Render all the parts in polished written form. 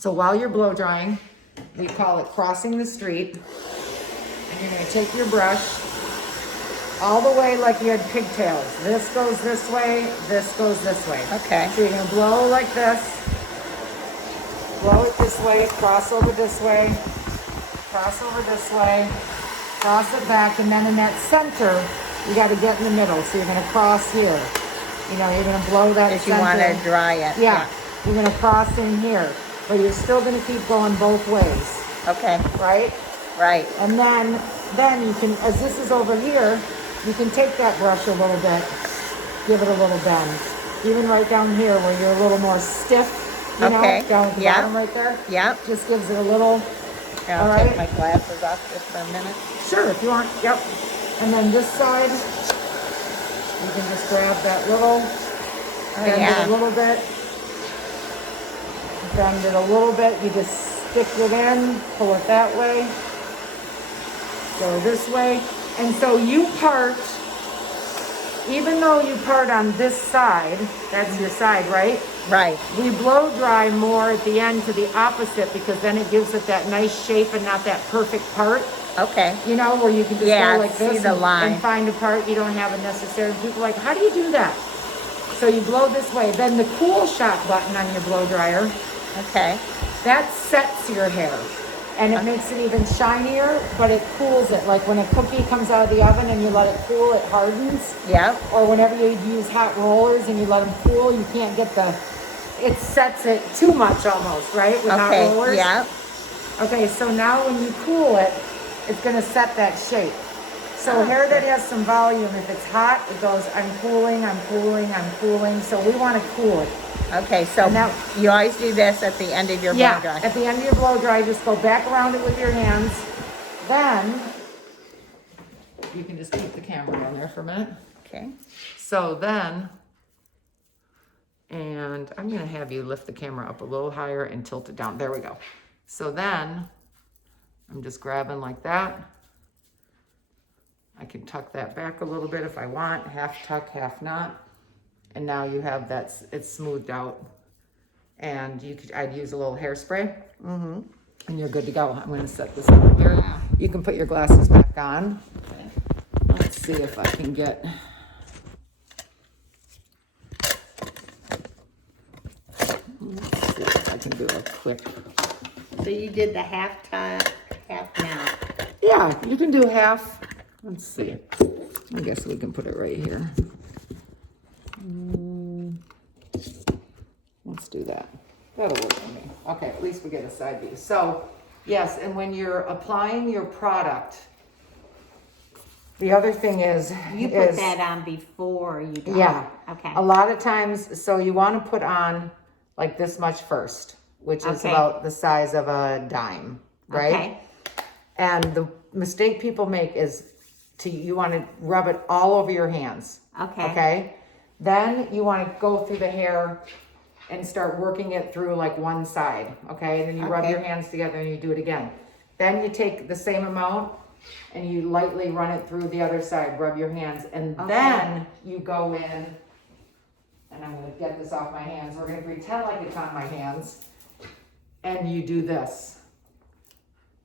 So while you're blow drying, we call it crossing the street. And you're gonna take your brush all the way like you had pigtails. This goes this way, this goes this way. Okay. So you're gonna blow like this, blow it this way, cross over this way, cross over this way, cross it back, and then in that center, you gotta get in the middle. So you're gonna cross here. You know, you're gonna blow that If you center. want to dry it. Yeah, you're gonna cross in here, but you're still gonna keep going both ways, Okay. right? Right. And then you can, as this is over here, you can take that brush a little bit, give it a little bend. Even right down here where you're a little more stiff, you Okay. know, down at the Yeah. bottom right there. Yep. Just gives it a little, I'll all take right. my glasses off just for a minute. Sure, if you want, yep. And then this side, you can just grab that little, bend it a little bit. Bend it a little bit, you just stick it in, pull it that way. Go this way. And so you part, even though you part on this side, that's your side, right? Right. We blow dry more at the end to the opposite because then it gives it that nice shape and not that perfect part. Okay. You know, where you can just Yeah, go like see this the line. and find a part you don't have a necessary. People are like, how do you do that? So you blow this way. Then the cool shot button on your blow dryer, Okay. that sets your hair. And it makes it even shinier, but it cools it. Like when a cookie comes out of the oven and you let it cool, it hardens. Yep. Or whenever you use hot rollers and you let them cool, you can't get it sets it too much almost, right? With hot Okay. rollers. Yep. Okay, so now when you cool it, it's gonna set that shape. So hair that has some volume, if it's hot, it goes, I'm cooling, I'm cooling, I'm cooling. So we wanna cool it. Okay. So And now- you always do this at the end of your blow Yeah, dry. at the end of your blow dry, just go back around it with your hands. Then, you can just keep the camera on there for a minute. Okay. So then, and I'm gonna have you lift the camera up a little higher and tilt it down. There we go. So then, I'm just grabbing like that. I can tuck that back a little bit if I want, half tuck, half not. And now you have that, it's smoothed out. And I'd use a little hairspray. And you're good to go. I'm gonna set this over here. You can put your glasses back on. Let's see if I can get. Let's see if I can do a quick. So you did the half tuck, half now. Yeah, you can do half. Let's see. I guess we can put it right here. Let's do that. That'll work for me. Okay, at least we get a side view. So, yes, and when you're applying your product, the other thing is... You put that on before you dry. Yeah. Okay. A lot of times, so you want to put on like this much first, which is Okay. about the size of a dime, right? Okay. And the mistake people make is you want to rub it all over your hands. Okay. Okay? Then you want to go through the hair and start working it through like one side. Okay? And then you rub Okay. your hands together and you do it again. Then you take the same amount and you lightly run it through the other side, rub your hands, and Okay. then you go in, and I'm gonna get this off my hands. We're gonna pretend like it's on my hands, and you do this.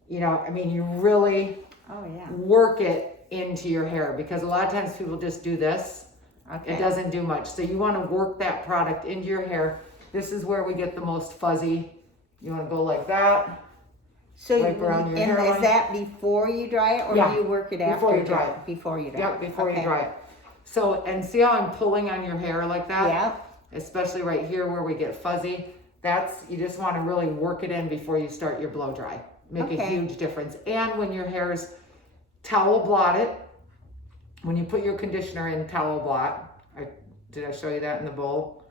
You know, I mean, you really Oh, yeah. work it into your hair because a lot of times people just do this. Okay. It doesn't do much. So you want to work that product into your hair. This is where we get the most fuzzy. You want to go like that. So Wipe around your and hairline. is that before you dry it, or Yeah, do you work it after before you dry it. Before you dry Yep, it. before Okay. you dry it. So, and see how I'm pulling on your hair like that? Yeah. Especially right here where we get fuzzy. You just want to really work it in before you start your blow dry. Make a Okay. huge difference. And when your hair's towel blot it, when you put your conditioner in, towel blot. Did I show you that in the bowl?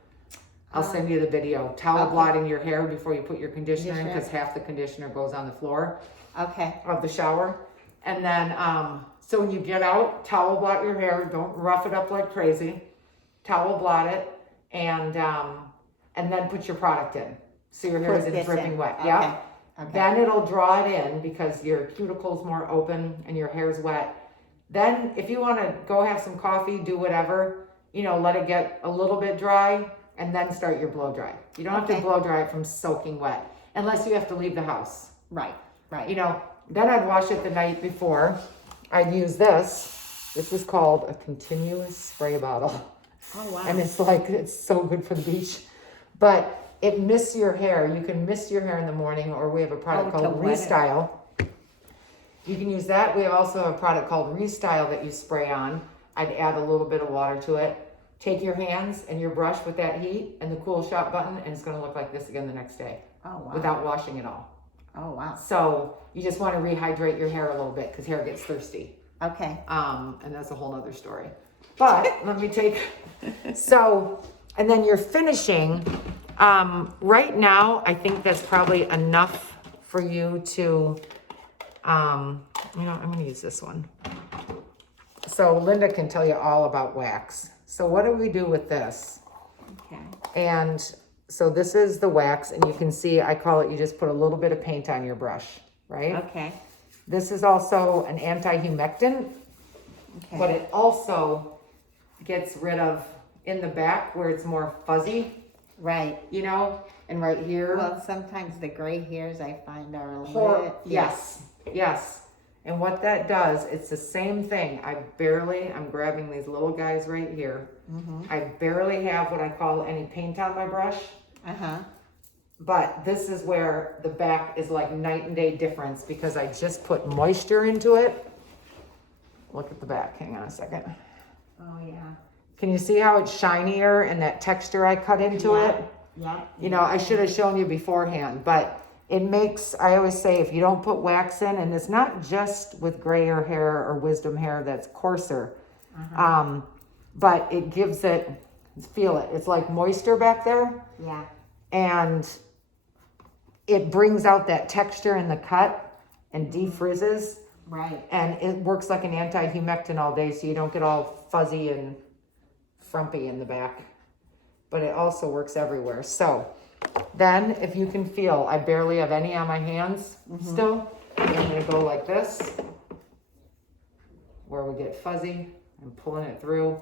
I'll send you the video. Towel Okay. blotting your hair before you put your conditioner in Conditioner. because half the conditioner goes on the floor Okay. of the shower. And then, so when you get out, towel blot your hair. Don't rough it up like crazy. Towel blot it, and then put your product in. So your hair Put isn't this dripping in. wet. Okay. Yeah. Okay. Then it'll draw it in because your cuticle's more open and your hair's wet. Then if you want to go have some coffee, do whatever, let it get a little bit dry and then start your blow dry. You don't have to Okay. blow dry it from soaking wet. unless you have to leave the house. Right, right. You know, then I'd wash it the night before. I'd use this. This is called a continuous spray bottle. Oh, wow. And it's like, it's so good for the beach. But it mists your hair. You can mist your hair in the morning, or we have a product Oh, to called wet it. Restyle. You can use that. We have also a product called Restyle that you spray on. I'd add a little bit of water to it. Take your hands and your brush with that heat and the cool shot button, and it's gonna look like this again the next day Oh, wow. without washing it all. Oh, wow. So you just wanna rehydrate your hair a little bit because hair gets thirsty. Okay. And that's a whole nother story. But let me take, so, and then you're finishing. Right now, I think that's probably enough for you to, I'm gonna use this one. So Linda can tell you all about wax. So what do we do with this? Okay. And so this is the wax, and you can see, I call it, you just put a little bit of paint on your brush, right? Okay. This is also an anti-humectant, Okay. but it also gets rid of in the back where it's more fuzzy, Right. you know, and right here. Well, sometimes the gray hairs I find are a Hor- little. yes, yes. And what that does, it's the same thing. I'm grabbing these little guys right here. I barely have what I call any paint on my brush, Uh-huh. but this is where the back is like night and day difference because I just put moisture into it. Look at the back, hang on a second. Oh, yeah. Can you see how it's shinier and that texture I cut into Yeah. it? Yeah. You know, I should have shown you beforehand, but it makes, I always say, if you don't put wax in, and it's not just with grayer hair or wisdom hair that's coarser, but it gives it, feel it, it's like moisture back there, Yeah. and it brings out that texture in the cut and defrizzes, Right. and it works like an anti-humectant all day, so you don't get all fuzzy and frumpy in the back. But it also works everywhere. So then, if you can feel, I barely have any on my hands still. I'm gonna go like this, where we get fuzzy and pulling it through.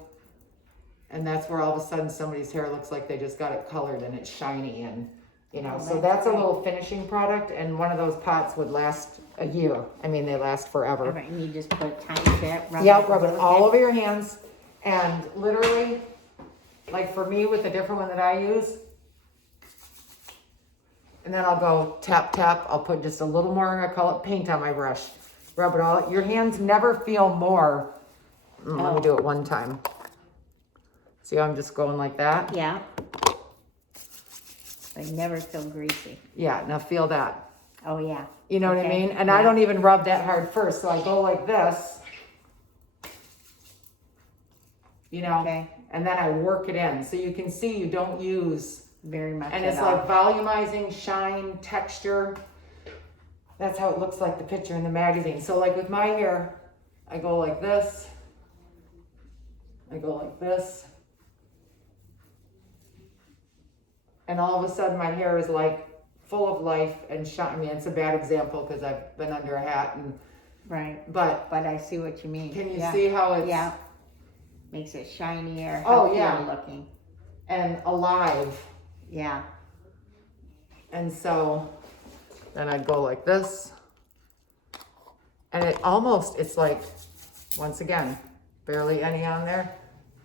And that's where all of a sudden somebody's hair looks like they just got it colored and it's shiny and, you know, so that's a little finishing product, and one of those pots would last a year. I mean, they last forever. All right, and you just put a tiny bit. Yep, rub it all over your hands, and literally, like for me with the different one that I use, and then I'll go tap, tap, I'll put just a little more, I call it paint on my brush. Rub it all, your hands never feel more. Let me do it one time. See how I'm just going like that? Yeah. They never feel greasy. Yeah, now feel that. Oh, yeah. You know what I Okay. mean? And I don't even rub that hard first, so I go like this. You know, Okay. and then I work it in. So you can see you don't use, Very much and at it's all. like volumizing, shine, texture. That's how it looks like the picture in the magazine. So like with my hair, I go like this. I go like this. And all of a sudden my hair is like full of life and shine. I mean, it's a bad example because I've been under a hat and, Right. but But I see what you mean. can you Yeah. see how it's Yeah. Makes it shinier. Oh, healthier yeah. Looking. and alive? Yeah. And so then I'd go like this. And it almost, it's like, once again, barely any on there.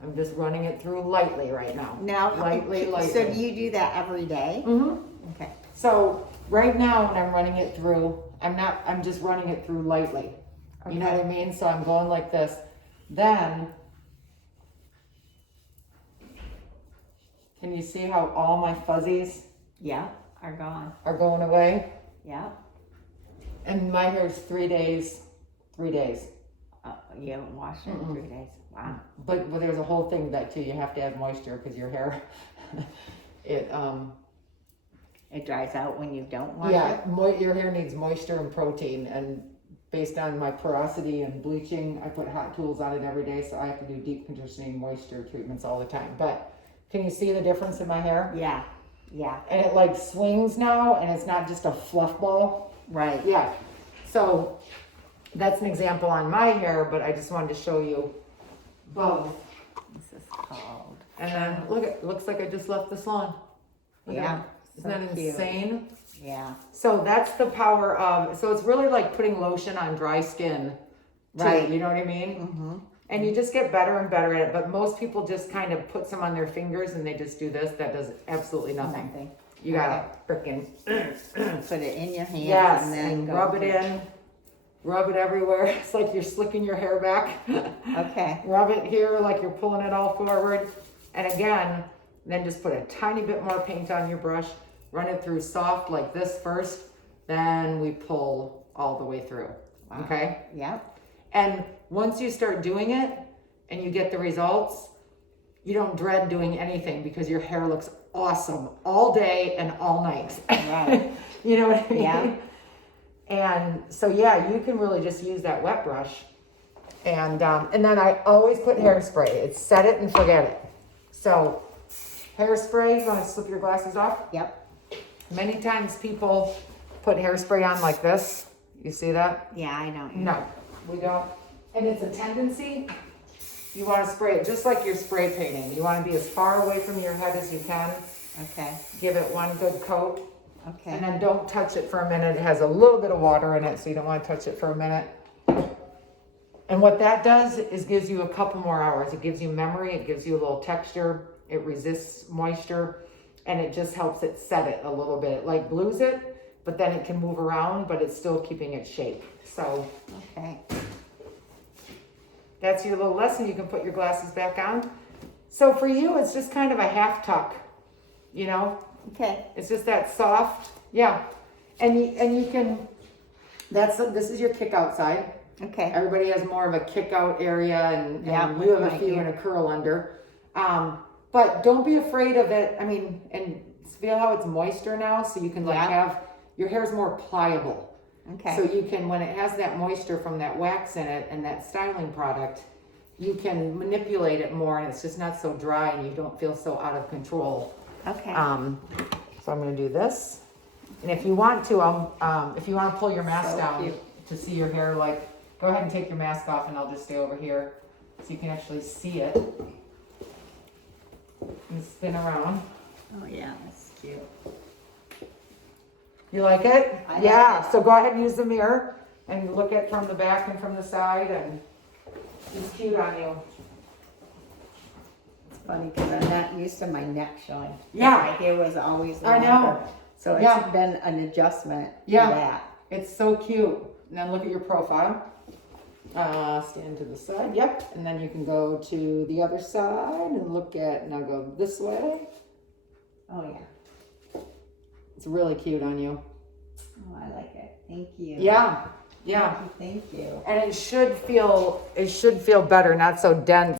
I'm just running it through lightly right now. Now, Lightly, lightly. So do you do that every day? Mm-hmm. Okay. So right now when I'm running it through, I'm just running it through lightly. You know Okay. what I mean? So I'm going like this. Then, can you see how all my fuzzies Yeah. Are gone. are going away? Yeah. And my hair's 3 days. 3 days. You haven't washed it in 3 days. Wow. But there's a whole thing that too, you have to have moisture because your hair, it, It dries out when you don't wash yeah, it? your hair needs moisture and protein, and based on my porosity and bleaching, I put hot tools on it every day, so I have to do deep conditioning moisture treatments all the time. But can you see the difference in my hair? Yeah. Yeah. And it like swings now, and it's not just a fluff ball. Right. Yeah, so that's an example on my hair, but I just wanted to show you both. This is called. And then look, it looks like I just left the salon. Look at Yeah. that. Isn't that So cute. insane? Yeah. So that's the power of, so it's really like putting lotion on dry skin. Too, Right. you know what I mean? And you just get better and better at it. But most people just kind of put some on their fingers and they just do this. That does absolutely nothing. Nothing. You gotta frickin' Put it in your hands yes, and then go rub it in. Rub it everywhere. It's like you're slicking your hair back. Okay. Rub it here like you're pulling it all forward. And again, then just put a tiny bit more paint on your brush. Run it through soft like this first. Then we pull all the way through. Wow. Okay? Yep. And once you start doing it and you get the results, you don't dread doing anything because your hair looks awesome all day and all night. Right. You know what I mean? Yeah. And so yeah, you can really just use that wet brush. And then I always put hairspray. It's set it and forget it. So hairspray, you want to slip your glasses off? Yep. Many times people put hairspray on like this. You see that? Yeah, I know. No, we don't. And it's a tendency. You want to spray it just like you're spray painting. You want to be as far away from your head as you can. Okay. Give it one good coat. Okay. And then don't touch it for a minute. It has a little bit of water in it, so you don't want to touch it for a minute. And what that does is gives you a couple more hours. It gives you memory. It gives you a little texture. It resists moisture. And it just helps it set it a little bit. It like glues it, but then it can move around, but it's still keeping its shape. So Okay. that's your little lesson. You can put your glasses back on. So for you, it's just kind of a half tuck, you know? Okay. It's just that soft, yeah. And you can, this is your kick out side. Okay. Everybody has more of a kick out area and Yeah, you have with a my few ear. and a curl under. But don't be afraid of it. I mean, and feel how it's moisture now, so you can like Yeah. have, your hair's more pliable. Okay. So you can, when it has that moisture from that wax in it and that styling product, you can manipulate it more and it's just not so dry and you don't feel so out of control. Okay. So I'm gonna do this. And if you want to, if you wanna pull your mask So down cute. to see your hair, like, go ahead and take your mask off and I'll just stay over here so you can actually see it. And spin around. Oh yeah, that's cute. You like it? I like Yeah, it. so go ahead and use the mirror and look at from the back and from the side and it's cute on you. It's funny because I'm not used to my neck showing. Yeah. My hair was always I know. longer. So it's Yeah. been an adjustment Yeah. to that. It's so cute. And then look at your profile. Stand to the side. Yep. And then you can go to the other side and look at, now go this way. Oh yeah. It's really cute on you. Oh, I like it. Thank you. Yeah. Yeah. Thank you. And it should feel better, not so dense.